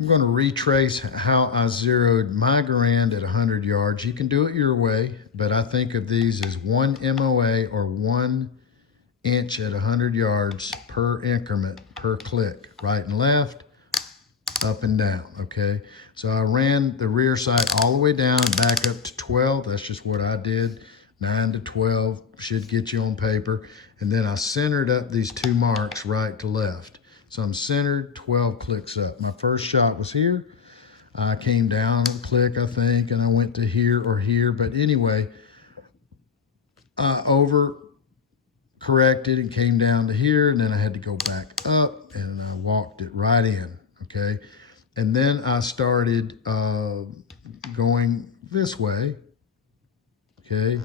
I'm going to retrace how I zeroed my Garand at 100 yards. You can do it your way, but I think of these as 1 MOA or 1 inch at 100 yards per increment, per click, right and left, up and down, okay? So I ran the rear sight all the way down and back up to 12. That's just what I did. 9 to 12 should get you on paper. And then I centered up these two marks right to left. So I'm centered, 12 clicks up. My first shot was here. I came down a click, I think, and I went to here or here. But anyway, I over corrected and came down to here, and then I had to go back up, and I walked it right in, okay? And then I started going this way, okay?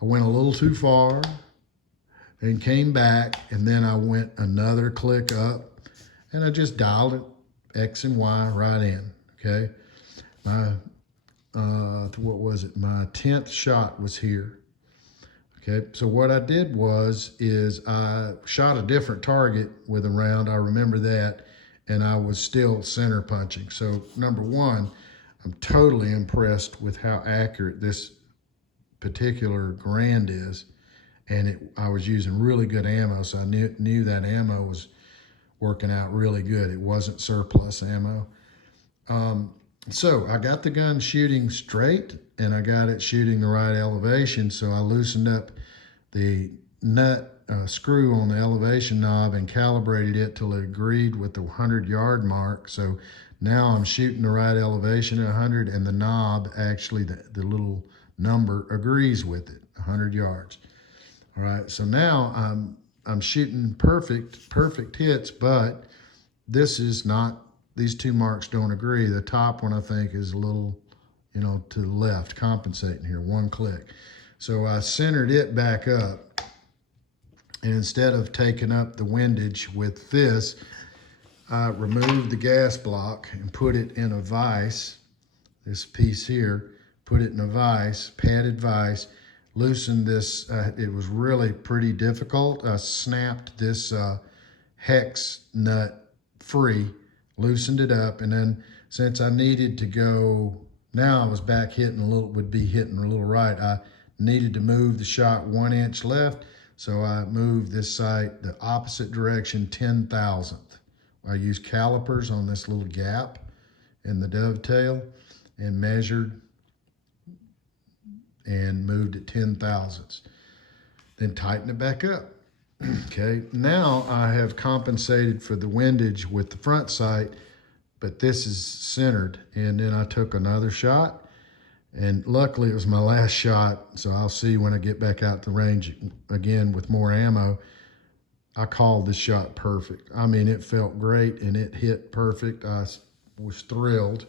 I went a little too far and came back, and then I went another click up, and I just dialed it X and Y right in, okay? My, what was it? My 10th shot was here. Okay, so what I did is I shot a different target with a round. I remember that, and I was still center punching. So number one, I'm totally impressed with how accurate this particular Garand is, and I was using really good ammo, so I knew that ammo was working out really good. It wasn't surplus ammo. So I got the gun shooting straight, and I got it shooting the right elevation. So I loosened up the nut screw on the elevation knob and calibrated it till it agreed with the 100-yard mark. So now I'm shooting the right elevation at 100, and the knob, actually the little number, agrees with it, 100 yards. All right, so now I'm shooting perfect hits, but this is not, these two marks don't agree. The top one, I think, is a little, to the left, compensating here, one click. So I centered it back up, and instead of taking up the windage with this, I removed the gas block and put it in a vise, this piece here, put it in a vise, padded vise, loosened this. It was really pretty difficult. I snapped this hex nut free, loosened it up, and then since I needed to go, now I was back hitting would be hitting a little right. I needed to move the shot 1 inch left, so I moved this sight the opposite direction 10,000th. I used calipers on this little gap in the dovetail and measured and moved it 10,000ths. Then tighten it back up. Okay, now I have compensated for the windage with the front sight, but this is centered. And then I took another shot, and luckily it was my last shot, so I'll see when I get back out the range again with more ammo. I called this shot perfect. I mean, it felt great and it hit perfect. I was thrilled.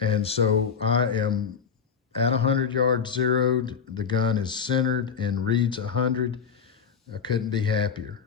And so I am at 100 yards zeroed. The gun is centered and reads 100. I couldn't be happier.